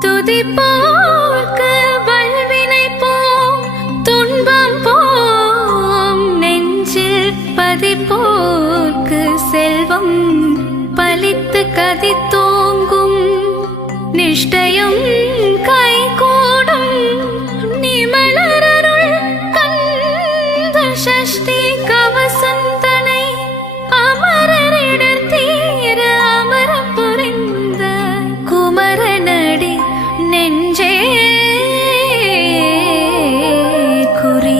துதிப்போர்க்கு வல்வினை போம் துன்பம் போம் நெஞ்சில் பதிப்போர்க்கு செல்வம் பலித்து கதித்தோங்கும் நிஷ்டையும் கைகூடும் நிமலரருள் கந்த சஷ்டி கவசந்தனை அமரரிடர் தீர அமர புரிந்த குமரனடி நெஞ்சே குறி.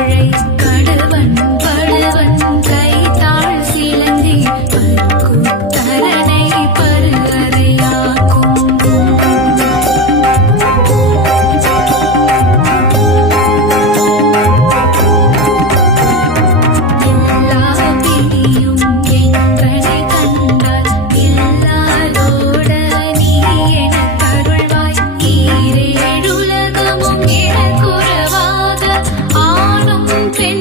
கோழை கடுவன் படுவன் கைத்தாள் சிலந்தி பற்குத்தரனை பருவரையாக்கும் எல்லா பிடியும் எங்கனை கண்டால் எல்லாரோட நீ எனக் கருள்வாய் ஈரேழுலகமும் எனக்குறவாக ஆணும் பெண்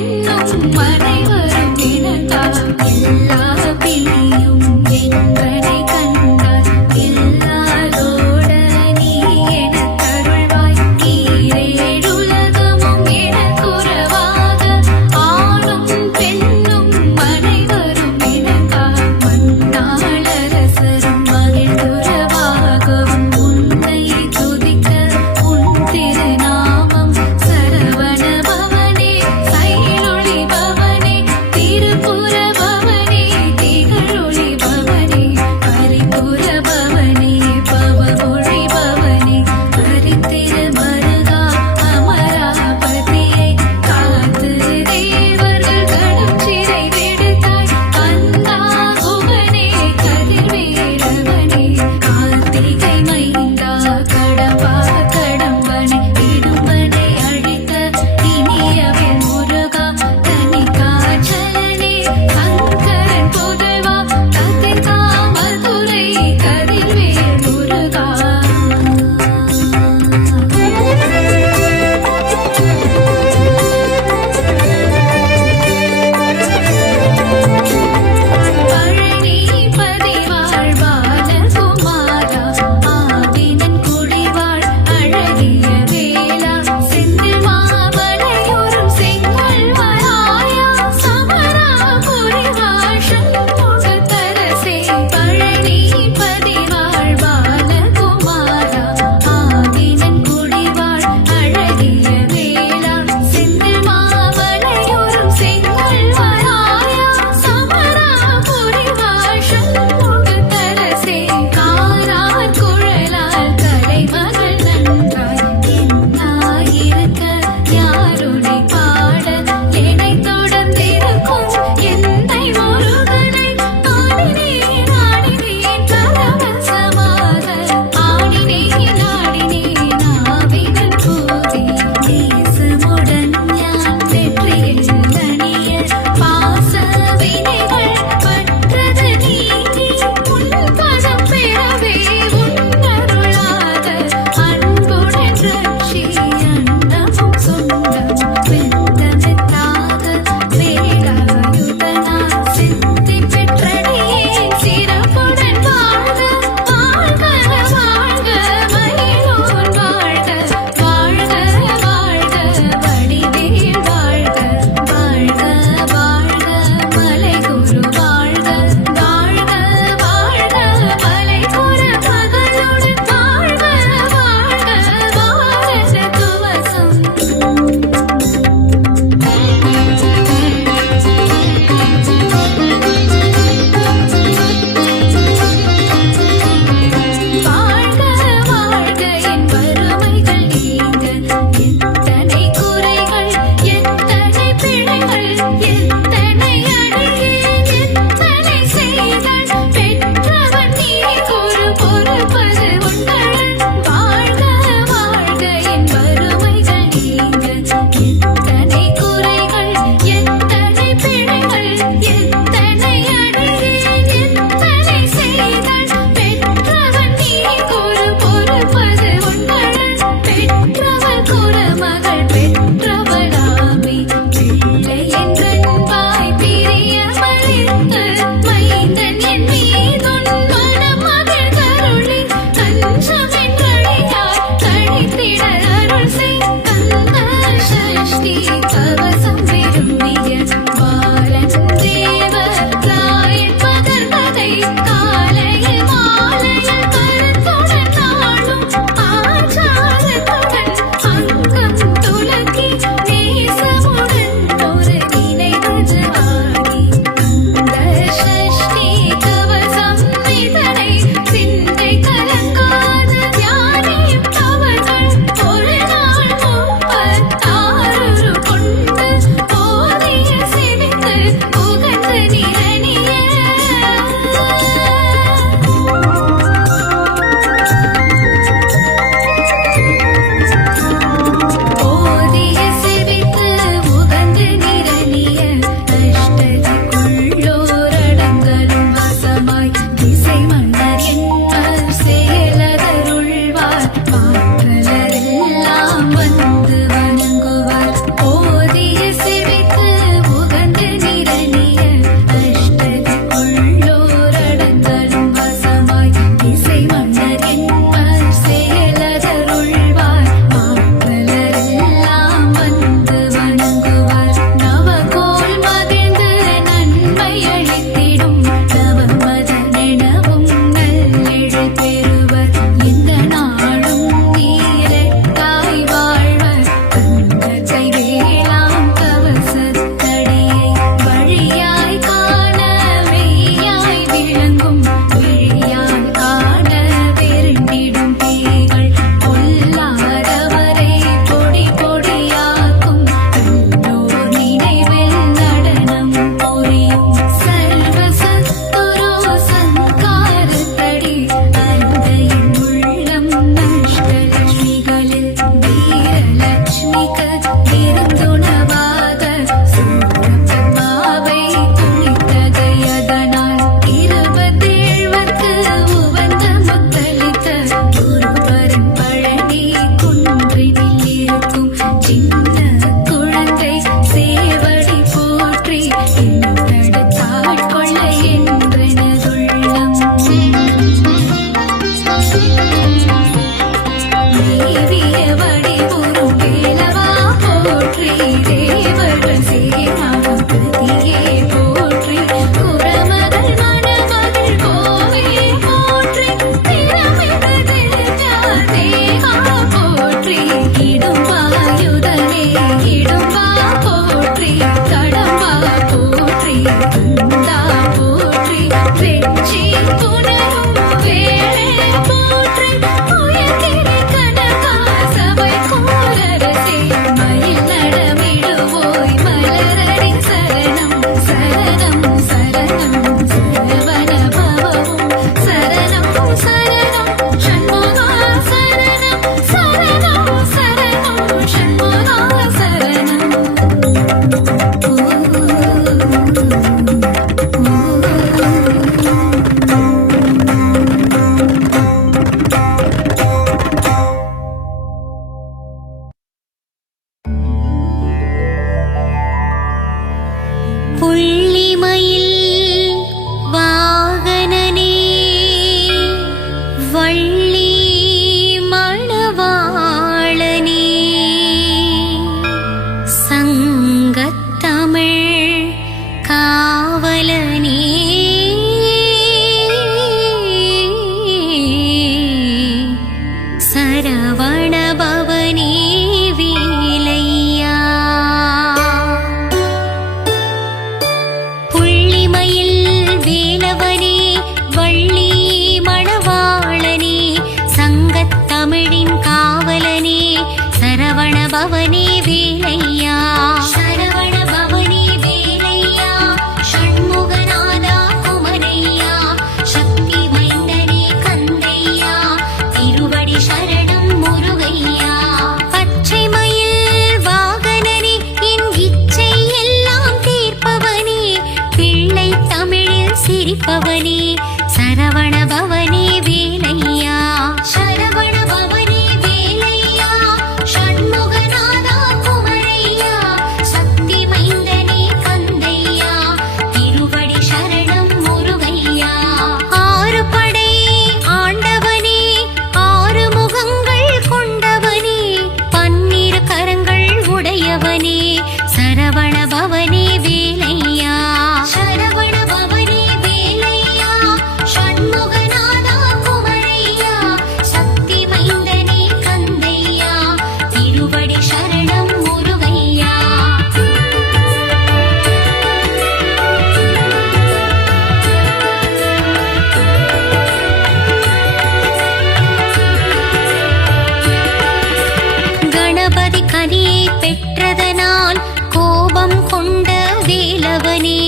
கொண்டவனே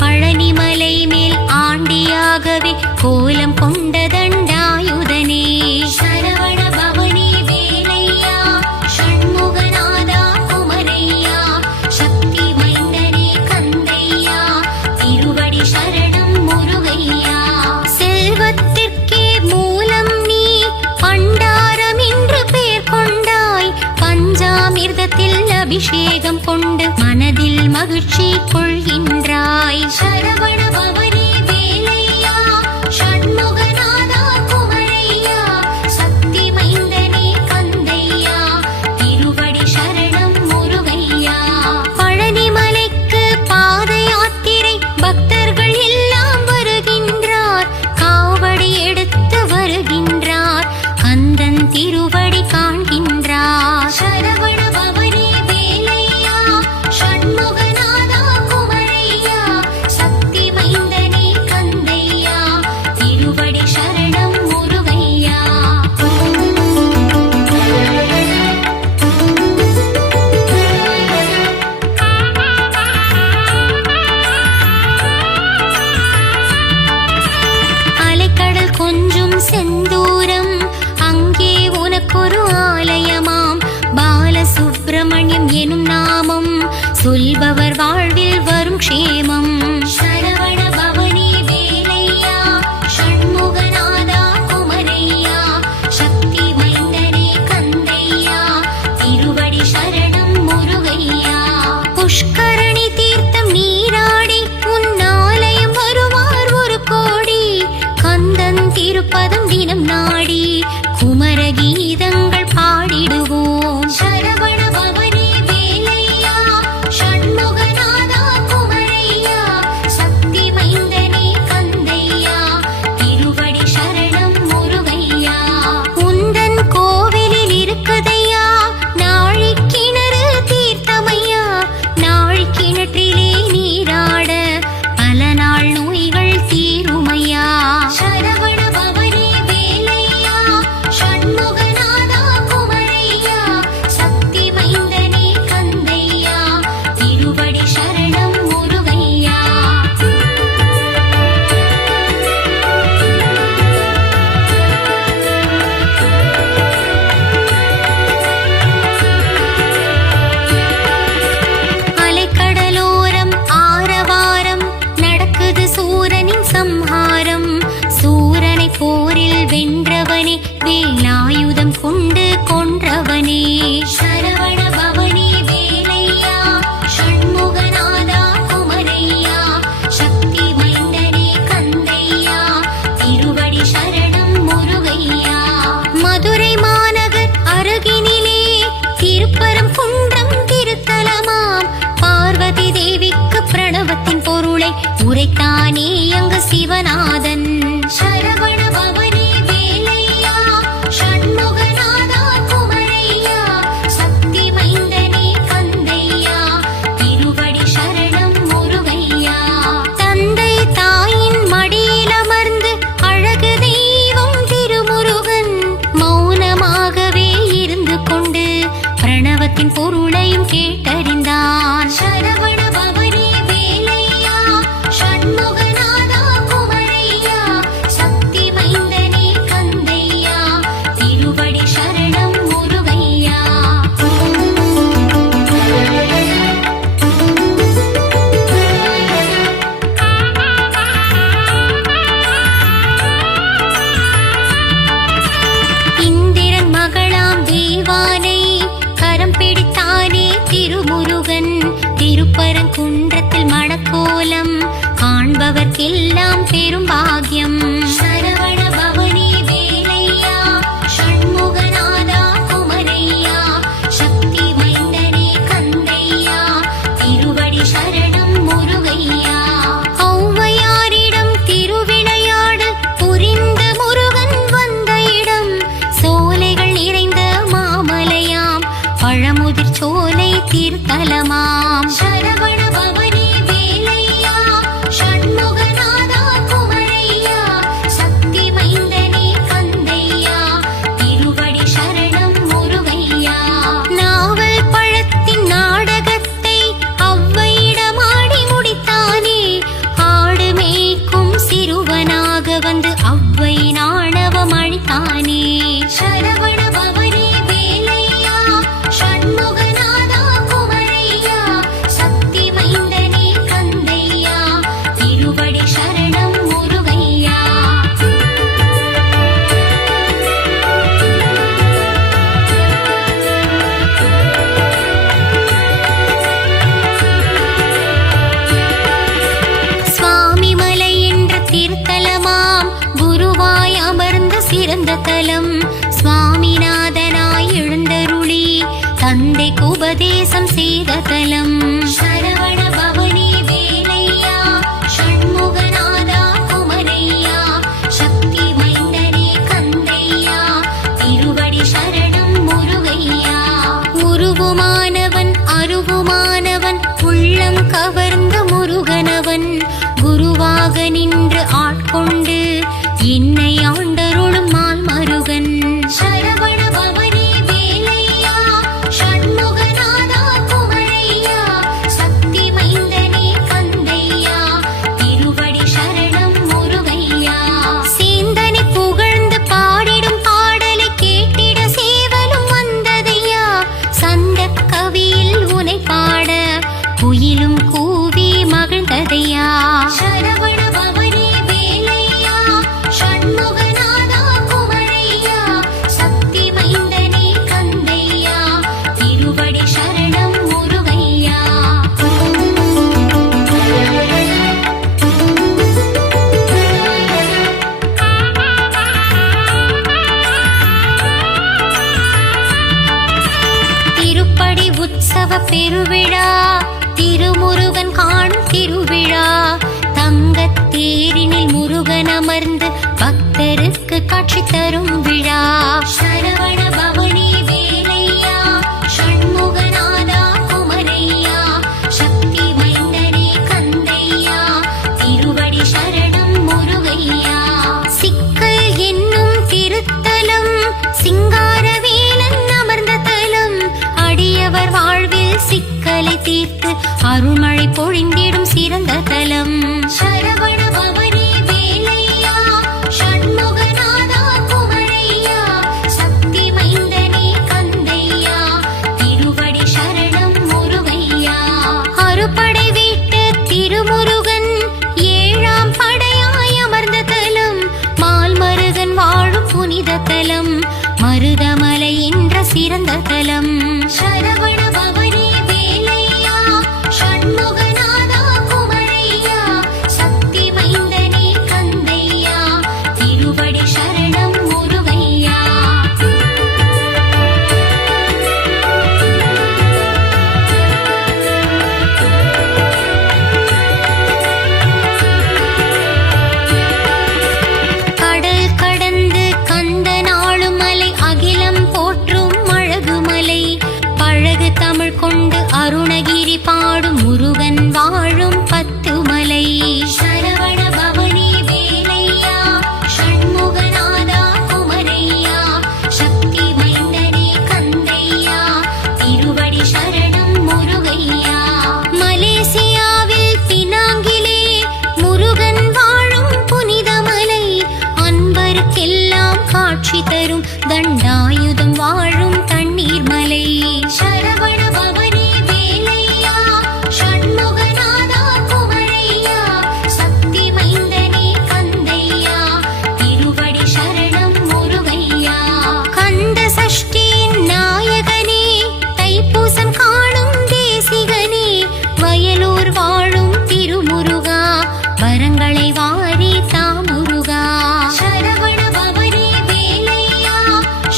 பழனிமலை மேல் ஆண்டியாகவே கோலம் கொண்ட தண்டாயுதனே சரவண பவனே வேலையா ஷண்முகநாதா குமரையா சக்தி மைந்தனே கந்தையா திருவடி சரணம் முருகையா செல்வத்திற்கே மூலம் நீ பண்டாரம் என்று பெயர் கொண்டாய் பஞ்சாமிர்தத்தில் அபிஷேகம் கொண்டு மனதில் மகிழ்ச்சி கொள்கின்றாய் சரவண பவனே வேலையா ஷண்முகநாதா குமரையா சக்தி மைந்தனே கந்தையா திருவடி சரணம் முருகையா பழனிமலைக்கு பாத யாத்திரை பக்தர்கள் எல்லாம் வருகின்றார் காவடி எடுத்து வருகின்றார் கந்தன் திருவடி காண்கின்றார் சரவண பவனே வேலையா ஷண்முகநாதா குமரையா சக்தி மைந்தனே கந்தையா திருவடி சரணம் முருகையா அலைக்கடல் கொஞ்சும் செந்தூரம் அங்கே உனக்கொரு ஆலயமாம் பாலசுப்பிரமணியம் எனும் நாமம் சொல்பவர் வாழ்வில் வரும் க்ஷேமம் சரவண பவனே வேலையா ஷண்முகநாதா குமரையா சக்தி மைந்தனே கந்தையா திருவடி சரணம் முருகையா புஷ்கரணி தீர்த்தம் நீராடி உன்னாலயம் வருவார் ஒரு கோடி கந்தன் திருப்பதம் தினம் நாடி குமர கீதங்கள் பாடிடுவோம் சரவண பவனே வேலையா ஷண்முகநாதா குமரையா சக்தி மைந்தனே கந்தையா திருவடி சரணம் முருகையா உந்தன் கோவிலில் இருக்குதையா நாழிக்கிணறு தீர்த்தமையா நாழிக்கிணற்றிலே நீராட பல நாள் நோய்கள் தீருமையா சரவண பவனே வேலையா ஷண்முகநாதா குமரையா சக்தி மைந்தனே கந்தையா திருவடி சரணம் முருகையா அலைக்கடலோரம் ஆரவாரம் நடக்குது சூரனின் சம்ஹாரம் சூரனை போரில் வென்றவனே வேலாயுதம் கொண்டு கொன்றவனே சரவண பவனே வேலையா ஷண்முகநாதா குமரையா சக்தி மைந்தனே கந்தையா திருவடி சரணம் முருகையா மதுரை மாநகர் அருகினிலே திருப்பரம் குன்றம் திருத்தலமாம் பார்வதி தேவிக்கு பிரணவத்தின் பொருளை உரைத்தானே அங்கு சிவநாதன் சரவண பவனே வேலையா ஷண்முகநாதா குமரையா சக்தி மைந்தனே கந்தையா திருவடி சரணம் முருகையா தந்தை தாயின் மடியில் அமர்ந்து அழகு தெய்வம் திருமுருகன் மௌனமாகவே இருந்து கொண்டு பிரணவத்தின் பொருளையும் கேட்டறிந்தான் சரவண பவனே வேலையா ஷண்முகநாதா குமரையா சக்தி மைந்தனே கந்தையா திருவடி சரணம் முருகையா இந்திரன் மகளாம் தெய்வானை கரம் பிடித்தானே திருமுருகன் திருப்பரங்குன்றத்தில் மணக்கோலம் காண்பவர்க்கெல்லாம் பெரும் பாக்கியம் சரவண பவனே வேலையா ஷண்முகநாதா குமரையா சக்தி மைந்தனே கந்தையா திருவடி சரணம் முருகையா ஔவையாரிடம் திருவிளையாடு புரிந்த முருகன் வந்த இடம் சோலைகள் நிறைந்த மாமலையாம் பழமுதிர் சோலை தீர்த்தலமாம் சரவண பவனே வேலையா ஷண்முகநாதா குமரையா சக்தி சிறந்த தலம். சுவாமிநாதனாய் எழுந்தருளி தந்தைக்கு உபதேசம் செய்த தலம். சரவண பவனி வேலையா ஷண்முகநாதா குமரையா சக்தி மைந்தனே கந்தையா திருவடி சரணம் முருகையா. உருவுமானவன் அருவுமானவன் உள்ளம் கவர்ந்த முருகனவன் குருவாக நின்று ஆட்கொண்டு என்னை ஆண்டருளும் மால் மருகன். சரவண பவனி வேலையா ஷண்முகநாதா குமரையா சக்தி மைந்தனே கந்தையா திருவடி சரணம் முருகையா. சேந்தனை புகழ்ந்து பாடிடும் பாடலை கேட்டிட சேவலும் வந்ததையா. சந்த கவியில் உனை பாட குயிலும் கூவி மகிழ்ந்ததையா. சரவண பவனி வேலையா ஷண்முகநாதா குமரையா சக்தி மைந்தனே கந்தையா திருவடி சரணம் முருகையா. திருப்படி உற்சவ பெருவிழா திருமுருகன் காணும் திருவிழா. தங்கத் தேரினில் முருகன் அமர்ந்து பக்தருக்கு காட்சி தரும் விழா. சரவண பவனி வேலையா ஷண்முகநாதா குமரையா சக்தி மைந்தனே கந்தையா திருவடி சரணம் முருகையா. சிக்கல் என்னும் திருத்தலம் சிங்காரவேலன் அமர்ந்த தலம். அடியவர் வாழ்வில் சிக்கலை தீர்த்து அருள்மழை பொழிந்திடும் சிறந்த தலம். சரவண பவனி வேலையா ஷண்முகநாதா குமரையா சக்தி மைந்தனே கந்தையா திருவடி சரணம் முருகையா. அறுபடை வீட்டு திருமுருகன் ஏழாம் படையாய் அமர்ந்த தலம். மால் மருகன் வாழும் புனித தலம் மருதமலை என்ற சிறந்த தலம். சரவண பவனி வேலையா ஷண்முகநாதா குமரையா சக்தி மைந்தனே கந்தையா திருவடி சரணம் முருகையா. கடல் கடந்து கந்த நாளும் மலை அகிலம் போற்றும் அழகுமலை. பழகு தமிழ் கொண்டு அருணகிரி பாடும் முருகன் வாழும் பத்துமலை. சரவண பவனி வேலையா ஷண்முகநாதா குமரையா சக்தி மைந்தனே கந்தையா திருவடி சரணம் முருகையா. மலேசியாவில் பினாங்கிலே முருகன் வாழும் புனிதமலை. அன்பருக்கெல்லாம் காட்சி தரும் தண்டாயுதம் வாழும் தண்ணீர் மலை. சரவண பவனி வேலையா ஷண்முகநாதா குமரையா சக்தி மைந்தனே கந்தையா திருவடி சரணம் முருகையா. கந்த சஷ்டியின் நாயகனே தைப்பூசம் காணும் தேசிகனே வயலூர் வாழும் திருமுருகா வரங்களை வாரி தாமுருகா. சரவண பவனி வேலையா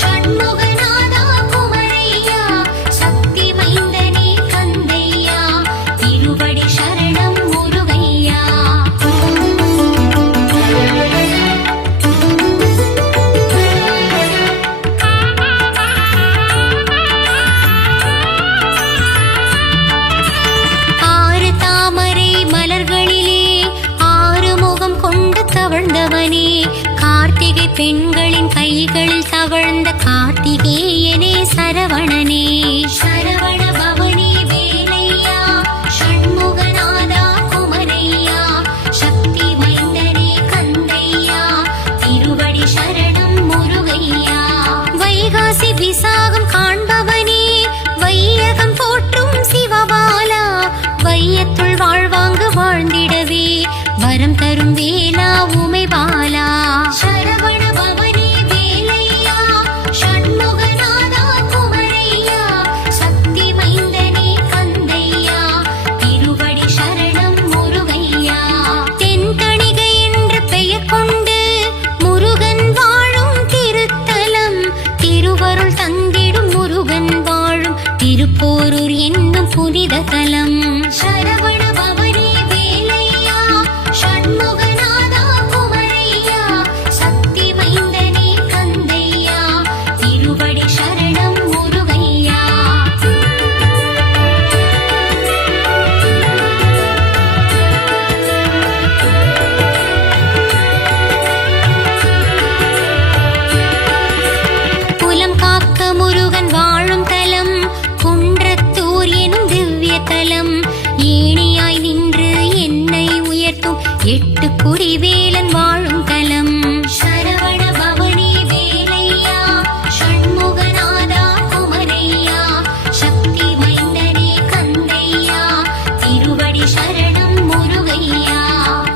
ஷண்முகநாதா குமரையா சக்தி மைந்தனே கந்தையா திருவடி சரணம் முருகையா. ஆறு தாமரை மலர்களிலே ஆறு முகம் கொண்டு தவழ்ந்தவனே. கார்த்திகை பெண்களின் கைகளில் தவழ்ந்த கார்த்திகேயனே சரவணனே. சரவண பவனி வேலையா ஷண்முகநாதா குமரையா சக்தி மைந்தனே கந்தையா திருவடி சரணம் முருகையா. வைகாசி விசாகம் காண்பவனே வையகம் போற்றும் சிவபாலா. வையத்துள் வாழ்வாங்கு வாழ்ந்திடவே வரம் தரும் வேலா உமை பாலா. சரவண பவனி வேலையா ஷண்முகநாதா குமரையா எட்டு குறிவேலன் வாழும் தலம். சரவண பவனி வேலையா ஷண்முகநாதா குமரையா சக்தி மைந்தனே கந்தையா திருவடி சரணம் முருகையா.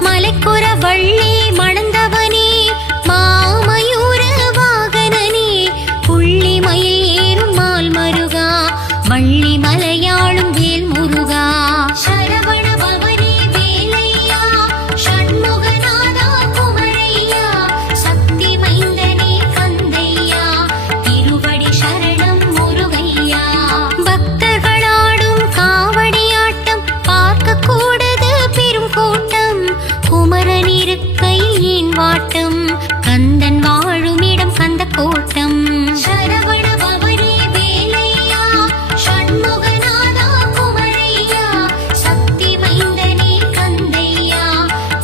மலைக்குற வள்ளி மணந்தவனே மாமயூர வாகனனே புள்ளி மயில் ஏறும் மால் மருகா வள்ளி மலையாளும் வேல் முருகா. சரவண பவனி வேலையா ஷண்முகநாதா குமரையா சக்தி மைந்தனே கந்தையா திருவடி சரணம் முருகையா. பக்தர்களாடும் காவடியாட்டம் பார்க்க கூடது பெரும் கூட்டம் குமரன் இருக்கையில் ஏன் வாட்டம் கந்தன் வாழும் இடம் கந்த கோட்டம். சரவண பவனி வேலையா ஷண்முகநாதா குமரையா சக்தி மைந்தனே கந்தையா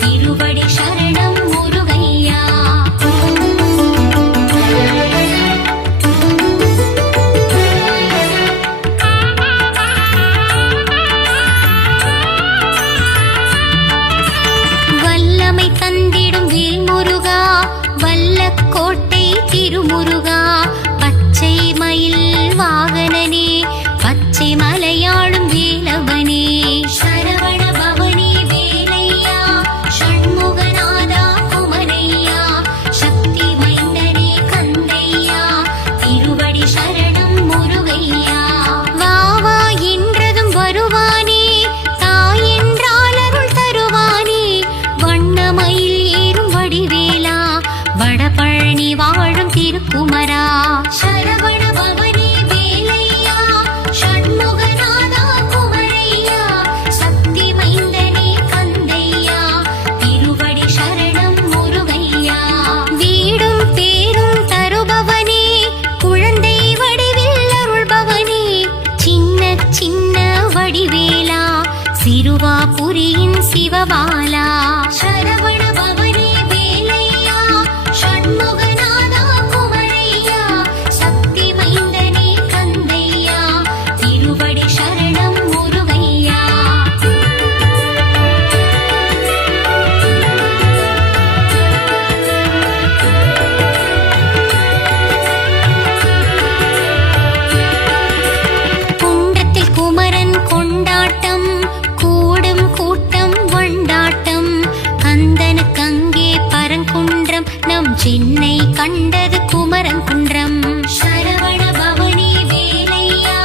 திருவடி சரணம் முருகையா. வல்லமை தந்திடும் வேல் முருகா வல்லக்கோட்டை திருமுருகா பச்சை மயில் வாகனனே பச்சை மலையாளும் வேலவனே. சரவண பவனி வேலையா ஷண்முகநாதா குமரையா சக்தி மைந்தனே கந்தையா திருவடி சரணம் முருகையா. வா வா என்றதும் வருவானே தாய் என்றால் அருள் தருவானே வண்ணமயில் ஏறும் வடிவேலா வடபழனி வாழும் திருக்குமரா. சரவண பவனி வேலையா ஷண்முகநாதா குமரையா சக்தி மைந்தனே கந்தையா திருவடி சரணம் முருகையா. வீடும் பேரும் தருபவனே குழந்தை வடிவில் அருள்பவனே சின்ன சின்ன வடிவேலா சிறுவாபுரியின் சிவபாலா. சரவண பவனி வேலையா ஷண்முகநாதா குமரையா சக்தி மைந்தனே கந்தையா திருவடி சரணம் முருகையா. குன்றத்தில் குமரன் கொண்டாட்டம் கூடும் கூட்டம் வண்டாட்டம் கந்தனுக்கங்கே பரங்குன்றம் நம் சென்னை கண்டது குமரன் குன்றம். சரவண பவனி வேலையா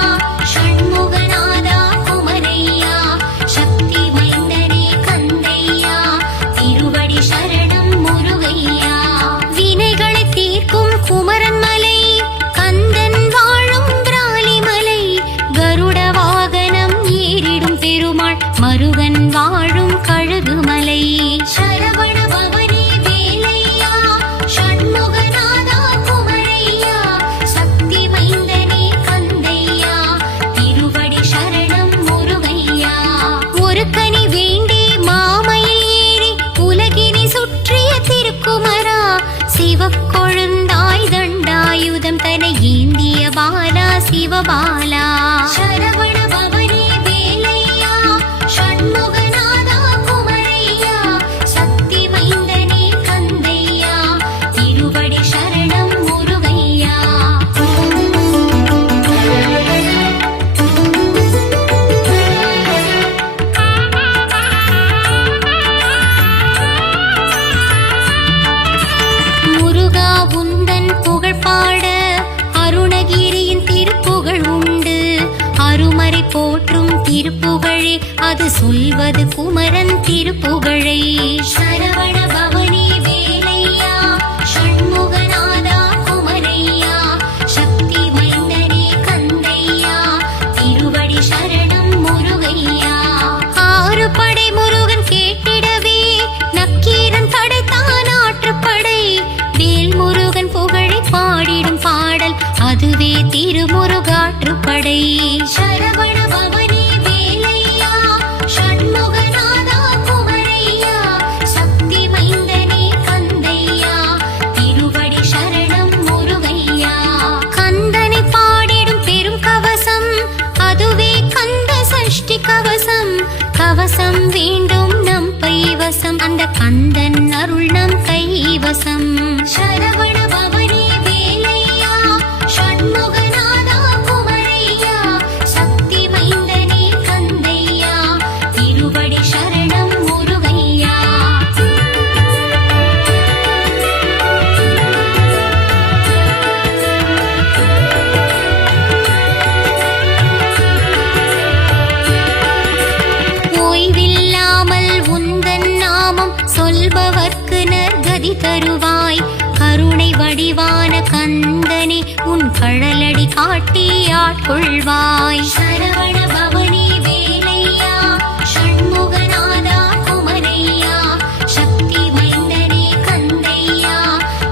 ஷண்முகநாதா குமரையா சக்தி மைந்தனே கந்தையா திருவடி சரணம் முருகையா. வினைகளை தீர்க்கும் குமரன் மலை கந்தன் வாழும் பிராலிமலை கருட வாகனம் ஏறிடும் பெருமாள் மருகன் வாழும் கழுகுமலை. சரவண பவனி வேலையா ஷண்முகநாதா குமரையா சக்தி மைந்தனே கந்தையா திருவடி சரணம் முருகையா. ஒரு கனி வேண்டி மாமயில் ஏறி உலகினை சுற்றிய திருக்குமரா சிவக்கொழுந்தாய் தண்டாயுதம் தன ஏந்திய பாலா சிவபாலா. சரவண பவனி வேலையா ஷண்முகநாதா குமரையா சக்தி மைந்தனே கந்தையா திருவடி சரணம் முருகையா. முருகா உந்தன் புகழ் பாட அருணகிரியின் திருப்புகழ் உண்டு அருமறை போற்றும் திருப்புகழே அது சொல்வது குமரன் திருப்புகழை. சரவண பவனி வேலையா ஷண்முகநாதா குமரையா சக்தி மைந்தனே கந்தையா திருவடி சரணம் முருகையா. ஆறு படை முருகன் கேட்டிடவே நக்கீரன் படைத்தான் ஆற்றுப்படை வேல் முருகன் புகழை பாடிடும் பாடல் அதுவே திருமுருகாற்றுப்படை. சரவண பவனி வேலையா ஷண்முகநாதா குமரையா சக்தி மைந்தனே கந்தையா திருவடி சரணம் முருகையா. கந்தனை பாடிடும் பெரும் கவசம் அதுவே கந்த சஷ்டி கவசம் கவசம் வேண்டும் நம் பைவசம் அந்த வடிவான கந்தனே உன் கழலடி காட்டி ஆட்கொள்வாய். சரவண பவனி வேலையா ஷண்முகநாதா குமரையா சக்தி மைந்தனே கந்தையா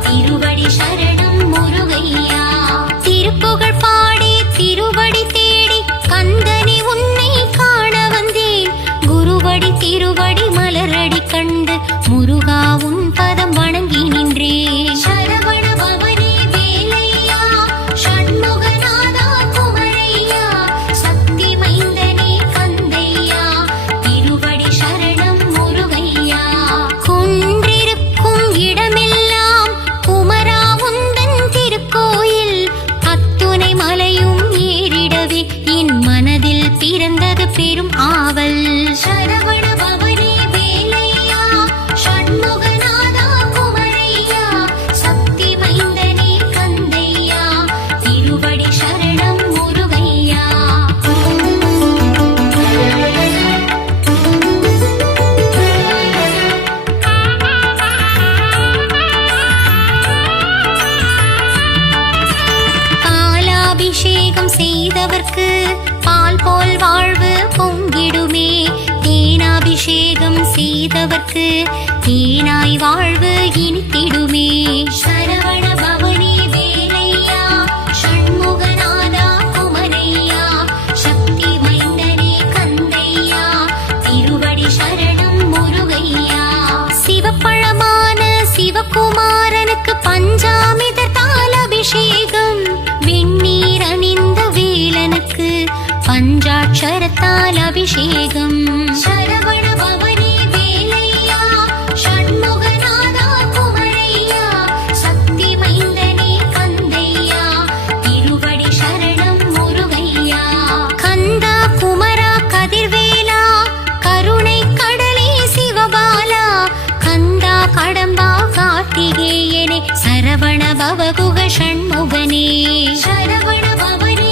திருவடி சரணம் முருகையா. திருப்புகழ் பாடி திருவடி தேடி கந்தனி உன்னை காண வந்தேன். குருவடி திருவடி மலரடி கண்டு முருகா உன் பதம் வணங்கி நின்றே. சரவண பவனி வேலையா ஷண்முகநாதா குமரையா சக்தி மைந்தனே கந்தையா திருவடி சரணம் முருகையா. குன்றிருக்கும் இடமெல்லாம் குமரா உந்தன் திருக்கோயில் அத்துணை மலையும் ஏறிடவே என் மனதில் பிறந்தது பெரும் ஆவல். சரவண பவனி வேலையா ஷண்முகநாதா குமரையா சக்தி மைந்தனே கந்தையா திருவடி சரணம் முருகையா. பாலாபிஷேகம் செய்தவர்க்கு பால் போல் வாழ்வு பொங்கிடுமே. தேனாபிஷேகம் செய்தவர்க்கு தேனாய் வாழ்வு இனித்திடுமே. சரவண பவனி வேலையா ஷண்முகநாதா குமரையா சக்தி மைந்தனே கந்தையா திருவடி சரணம் முருகையா. சிவப்பழமான சிவகுமாரனுக்கு பஞ்சாமிர்தத்தால் அபிஷேகம். வெந்நீர் அணிந்த வேலனுக்கு பஞ்சாட்சரத்தால் அபிஷேகம். சரவண பவனி வேலையா ஷண்முகநாதா குமரையா சக்தி மைந்தனே கந்தையா திருவடி சரணம் முருகையா. கந்தா குமரா கதிர்வேலா கருணை கடலே சிவபாலா கந்தா கடம்பா கார்த்திகேயனே சரவண பவகுக ஷண்முகனே. சரவண பவனி